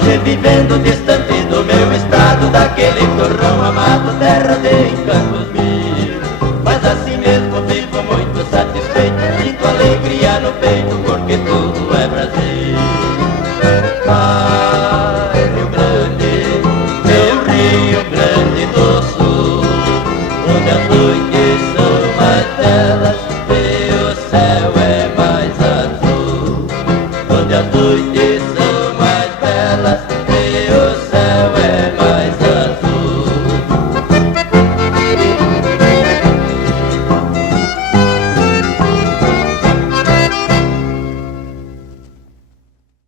longe vivendo distante do meu estado, daquele torrão amado, terra de encantos mil. Mas assim mesmo vivo muito satisfeito, sinto alegria no peito, porque tudo é Brasil. Ai, Rio Grande, meu Rio Grande do Sul, onde as noites são mais belas e o céu é mais azul, onde as noites